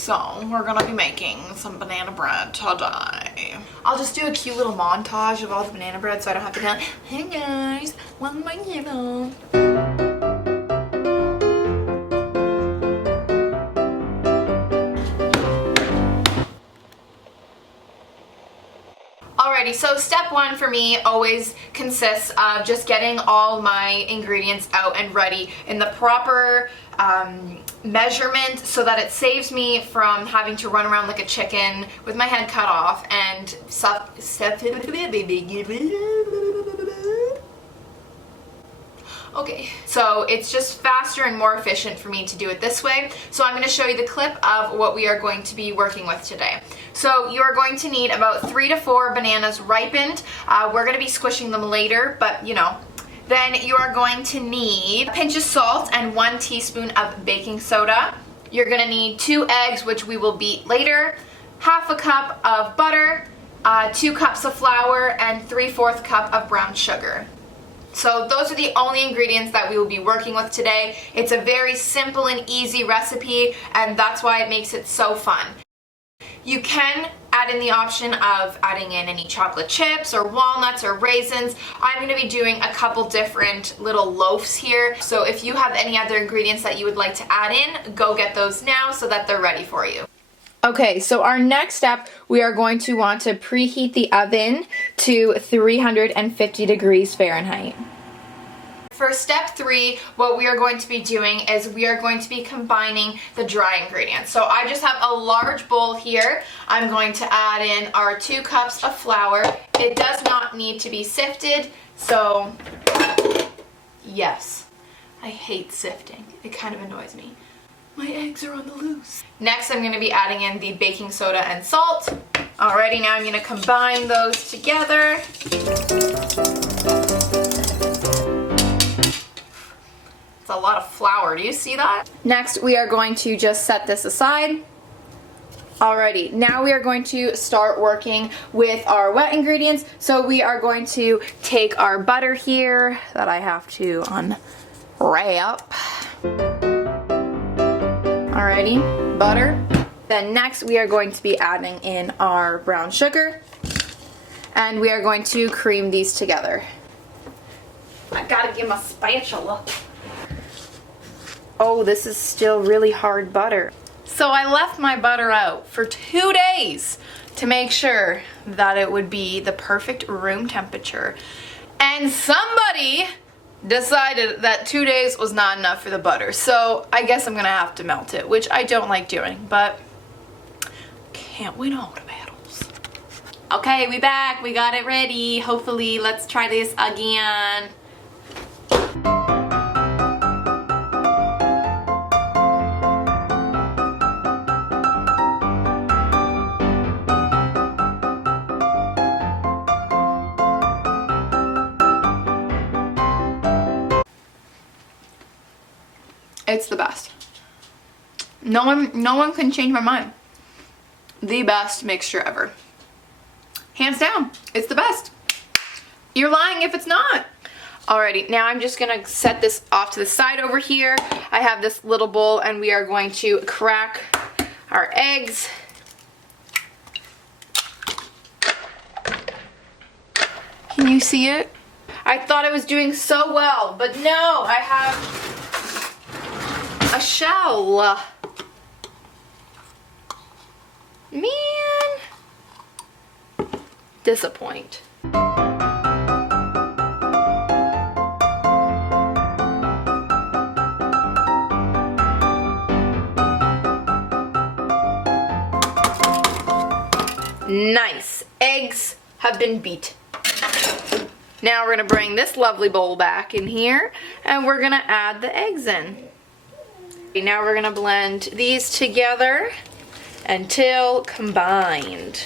So we're gonna be making some banana bread today. I'll just do a cute little montage of all the banana bread so I don't have to go, hey guys, welcome to my channel. Alrighty, so step one for me always consists of just getting all my ingredients out and ready in the proper measurement so that it saves me from having to run around like a chicken with my head cut off and stuff. Okay, so it's just faster and more efficient for me to do it this way. So I'm going to show you the clip of what we are going to be working with today. So you are going to need about 3 to 4 bananas ripened. We're going to be squishing them later, but you know. Then you are going to need a pinch of salt and 1 teaspoon of baking soda. You're going to need 2 eggs, which we will beat later, half a cup of butter, 2 cups of flour, and 3/4 cup of brown sugar. So those are the only ingredients that we will be working with today. It's a very simple and easy recipe, and that's why it makes it so fun. You can add in the option of adding in any chocolate chips or walnuts or raisins. I'm going to be doing a couple different little loaves here. So if you have any other ingredients that you would like to add in, go get those now so that they're ready for you. Okay, so our next step, we are going to want to preheat the oven to 350 degrees Fahrenheit. For step 3, what we are going to be doing is we are going to be combining the dry ingredients. So I just have a large bowl here. I'm going to add in our 2 cups of flour. It does not need to be sifted, so yes, I hate sifting. It kind of annoys me. My eggs are on the loose. Next, I'm going to be adding in the baking soda and salt. Alrighty, now I'm going to combine those together. It's a lot of flour. Do you see that? Next, we are going to just set this aside. Alrighty, now we are going to start working with our wet ingredients. So we are going to take our butter here that I have to unwrap. Alrighty, butter. Then next we are going to be adding in our brown sugar, and we are going to cream these together. I gotta get my spatula. Oh, this is still really hard butter. So I left my butter out for 2 days to make sure that it would be the perfect room temperature. And somebody decided that 2 days was not enough for the butter, so I guess I'm gonna have to melt it, which I don't like doing, but can't win all the battles. Okay, we back, we got it ready. Hopefully, let's try this again. It's the best. No one can change my mind. The best mixture ever. Hands down, it's the best. You're lying if it's not. Alrighty, now I'm just gonna set this off to the side over here. I have this little bowl and we are going to crack our eggs. Can you see it? I thought I was doing so well, but no, I have a shell. Man. Disappoint. Nice. Eggs have been beat. Now we're going to bring this lovely bowl back in here and we're going to add the eggs in. Now we're going to blend these together until combined.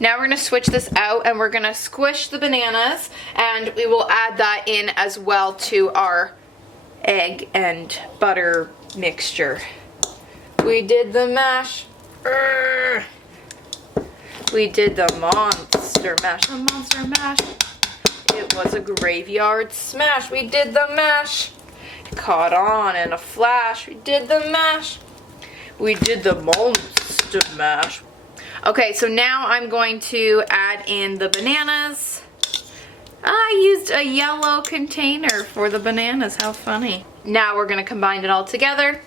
Now we're going to switch this out and we're going to squish the bananas, and we will add that in as well to our egg and butter mixture. We did the mash. We did the monster mash. The monster mash It was a graveyard smash. We did the mash. It caught on in a flash. We did the mash. We did the monster mash. Okay, so now I'm going to add in the bananas. I used a yellow container for the bananas. How funny. Now we're going to combine it all together.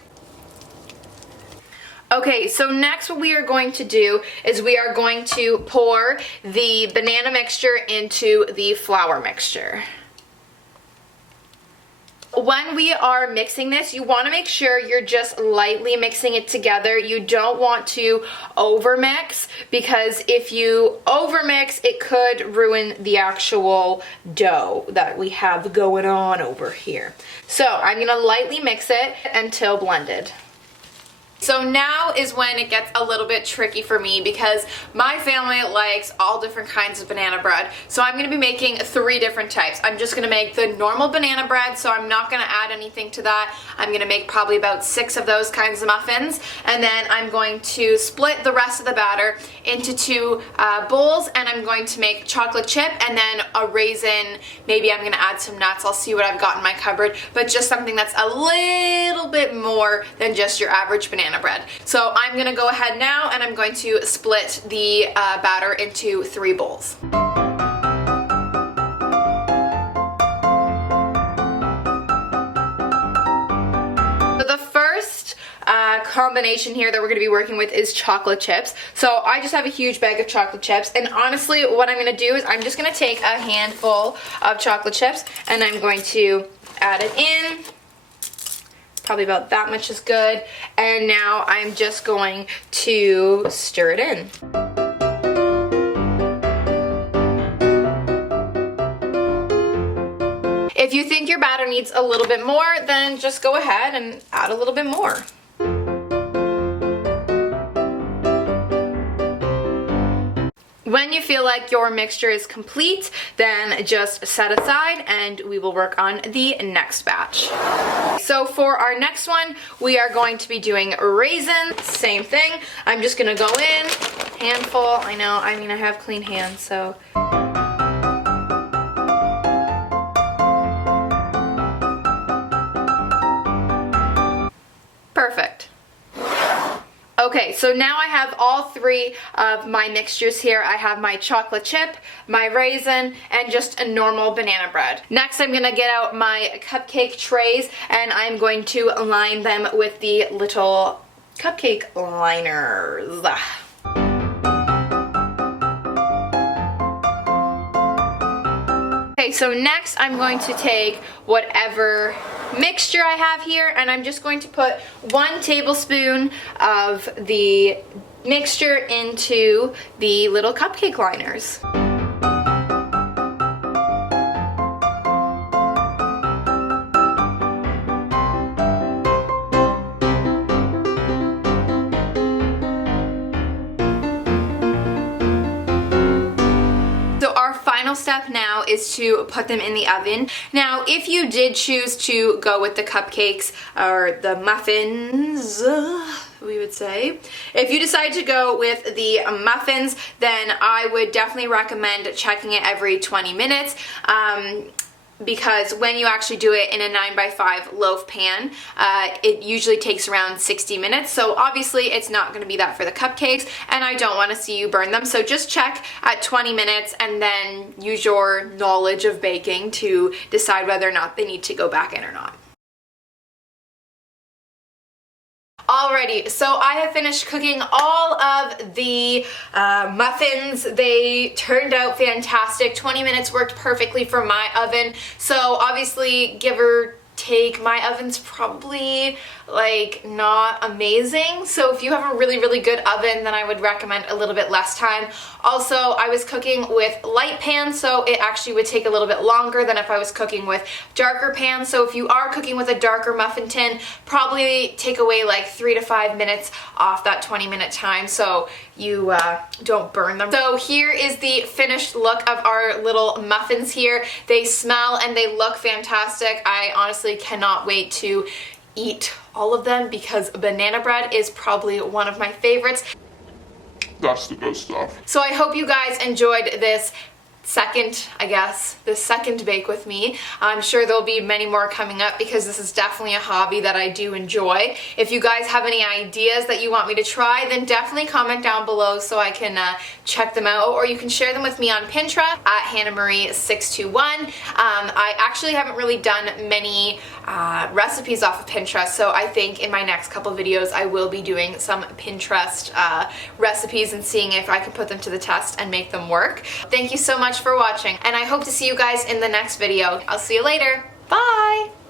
Okay, so next what we are going to do is we are going to pour the banana mixture into the flour mixture. When we are mixing this, you want to make sure you're just lightly mixing it together. You don't want to overmix, because if you overmix, it could ruin the actual dough that we have going on over here. So I'm going to lightly mix it until blended. So now is when it gets a little bit tricky for me, because my family likes all different kinds of banana bread. So I'm going to be making 3 different types. I'm just going to make the normal banana bread, so I'm not going to add anything to that. I'm going to make probably about 6 of those kinds of muffins, and then I'm going to split the rest of the batter into 2 bowls, and I'm going to make chocolate chip and then a raisin. Maybe I'm going to add some nuts. I'll see what I've got in my cupboard, but just something that's a little bit more than just your average banana bread. So I'm going to go ahead now and I'm going to split the batter into 3 bowls. So the first combination here that we're going to be working with is chocolate chips. So I just have a huge bag of chocolate chips, and honestly what I'm going to do is I'm just going to take a handful of chocolate chips and I'm going to add it in. Probably about that much is good. And now I'm just going to stir it in. If you think your batter needs a little bit more, then just go ahead and add a little bit more. When you feel like your mixture is complete, then just set aside and we will work on the next batch. So for our next one, we are going to be doing raisins. Same thing. I'm just gonna go in, handful. I know, I mean, I have clean hands, so. Perfect. Okay, so now I have all 3 of my mixtures here. I have my chocolate chip, my raisin, and just a normal banana bread. Next, I'm gonna get out my cupcake trays and I'm going to line them with the little cupcake liners. Okay, so next I'm going to take whatever mixture I have here and I'm just going to put 1 tablespoon of the mixture into the little cupcake liners. Final step now is to put them in the oven. Now, if you did choose to go with the cupcakes or the muffins, we would say, if you decide to go with the muffins, then I would definitely recommend checking it every 20 minutes. Because when you actually do it in a 9x5 loaf pan, it usually takes around 60 minutes. So obviously it's not going to be that for the cupcakes, and I don't want to see you burn them. So just check at 20 minutes and then use your knowledge of baking to decide whether or not they need to go back in or not. Alrighty, so I have finished cooking all of the muffins. They turned out fantastic. 20 minutes worked perfectly for my oven. So obviously, give or take, my oven's probably like not amazing. So if you have a really, really good oven, then I would recommend a little bit less time. Also, I was cooking with light pans, so it actually would take a little bit longer than if I was cooking with darker pans. So if you are cooking with a darker muffin tin, probably take away like 3 to 5 minutes off that 20-minute time so you don't burn them. So here is the finished look of our little muffins here. They smell and they look fantastic. I honestly cannot wait to eat all of them because banana bread is probably one of my favorites. That's the best stuff. So I hope you guys enjoyed this second, I guess, this second bake with me. I'm sure there'll be many more coming up because this is definitely a hobby that I do enjoy. If you guys have any ideas that you want me to try, then definitely comment down below so I can check them out, or you can share them with me on Pinterest at HannahMarie621. I actually haven't really done many recipes off of Pinterest, so I think in my next couple videos I will be doing some Pinterest recipes and seeing if I can put them to the test and make them work. Thank you so much for watching, and I hope to see you guys in the next video. I'll see you later. Bye!